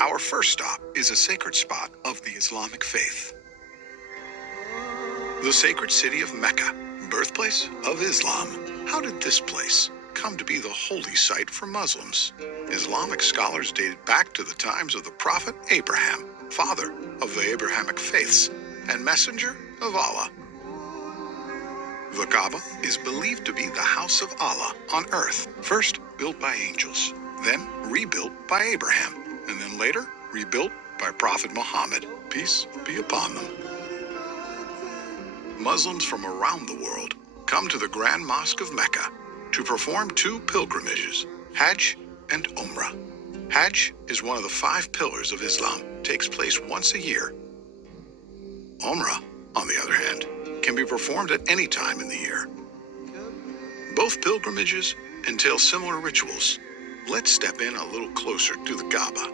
Our first stop is a sacred spot of the Islamic faith. The sacred city of Mecca, birthplace of Islam. How did this place come to be the holy site for Muslims? Islamic scholars dated back to the times of the prophet Abraham, father of the Abrahamic faiths and messenger of Allah. The Kaaba is believed to be the house of Allah on earth, first built by angels, then rebuilt by Abraham, and then later rebuilt by Prophet Muhammad, peace be upon them. Muslims from around the world come to the Grand Mosque of Mecca to perform two pilgrimages, Hajj and Umrah. Hajj is one of the 5 pillars of Islam, takes place once a year. Umrah, on the other hand, can be performed at any time in the year. Both pilgrimages entail similar rituals. Let's step in a little closer to the Kaaba.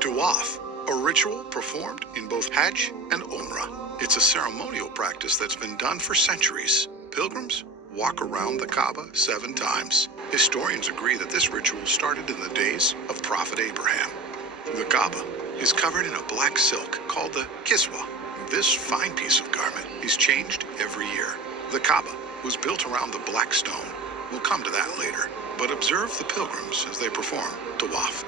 Tawaf, a ritual performed in both Hajj and Umrah. It's a ceremonial practice that's been done for centuries. Pilgrims walk around the Kaaba 7 times. Historians agree that this ritual started in the days of Prophet Abraham. The Kaaba is covered in a black silk called the kiswa. This fine piece of garment is changed every year. The Kaaba was built around the black stone. We'll come to that later, but observe the pilgrims as they perform tawaf.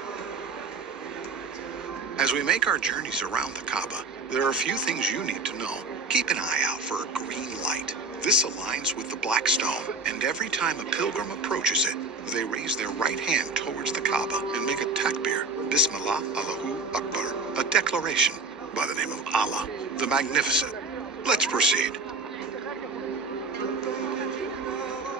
As we make our journeys around the Kaaba, there are a few things you need to know. Keep an eye out for a green light. This aligns with the black stone, and every time a pilgrim approaches it, they raise their right hand towards the Kaaba and make a takbir, Bismillah Allahu Akbar, a declaration by the name of Allah, the Magnificent. Let's proceed.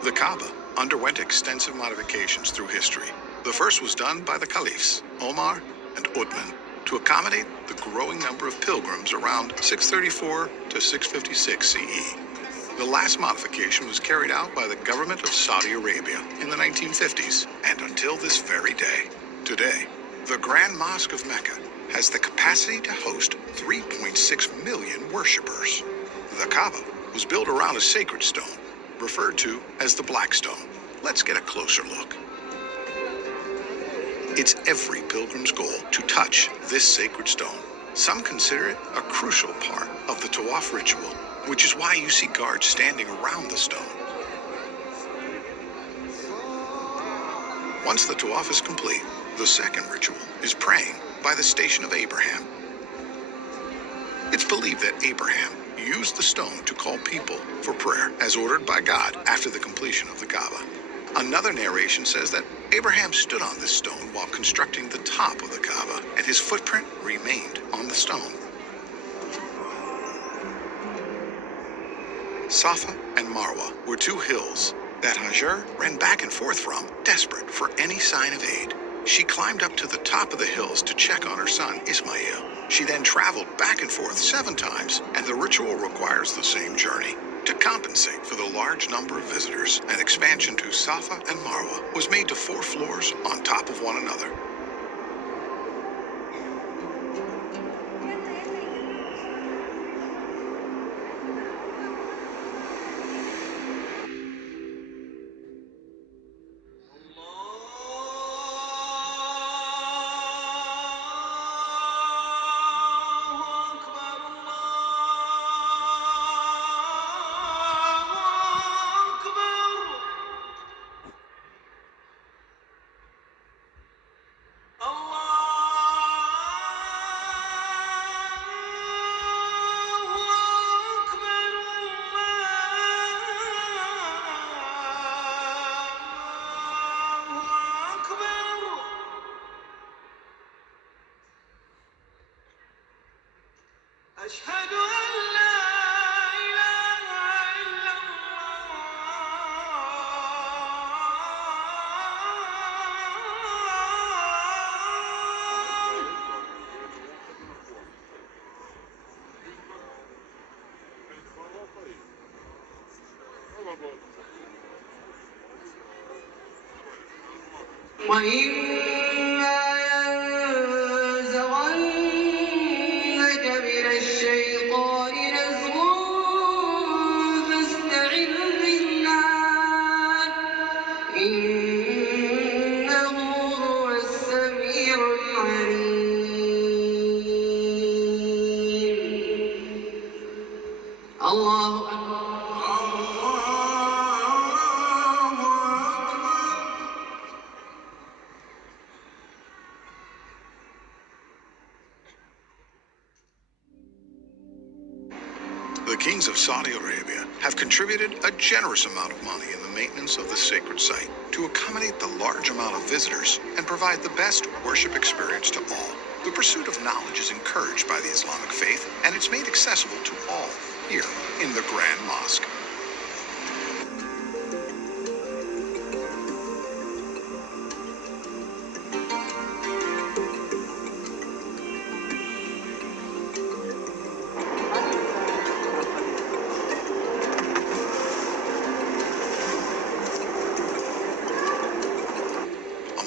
The Kaaba underwent extensive modifications through history. The first was done by the caliphs, Omar and Uthman, to accommodate the growing number of pilgrims around 634 to 656 CE. The last modification was carried out by the government of Saudi Arabia in the 1950s, and until this very day. Today, the Grand Mosque of Mecca has the capacity to host 3.6 million worshippers. The Kaaba was built around a sacred stone, referred to as the Black Stone. Let's get a closer look. It's every pilgrim's goal to touch this sacred stone. Some consider it a crucial part of the tawaf ritual, which is why you see guards standing around the stone. Once the tawaf is complete, the second ritual is praying by the station of Abraham. It's believed that Abraham used the stone to call people for prayer, as ordered by God after the completion of the Kaaba. Another narration says that Abraham stood on this stone while constructing the top of the Kaaba, and his footprint remained on the stone. Safa and Marwa were 2 hills that Hajar ran back and forth from, desperate for any sign of aid. She climbed up to the top of the hills to check on her son, Ismail. She then traveled back and forth 7 times, and the ritual requires the same journey. To compensate for the large number of visitors, an expansion to Safa and Marwa was made to 4 floors on top of one another. أشهد أن لا إله إلا الله وإما ينزغنك من الشيطان نزغ Allahu Akbar. The kings of Saudi Arabia have contributed a generous amount of money in the maintenance of the sacred site to accommodate the large amount of visitors and provide the best worship experience to all. The pursuit of knowledge is encouraged by the Islamic faith, and it's made accessible to all here in the Grand Mosque.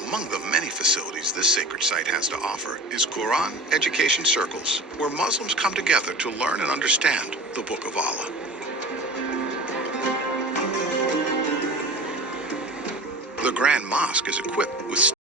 Among the many facilities this sacred site has to offer is Quran education circles, where Muslims come together to learn and understand the Book of Allah. The Grand Mosque is equipped with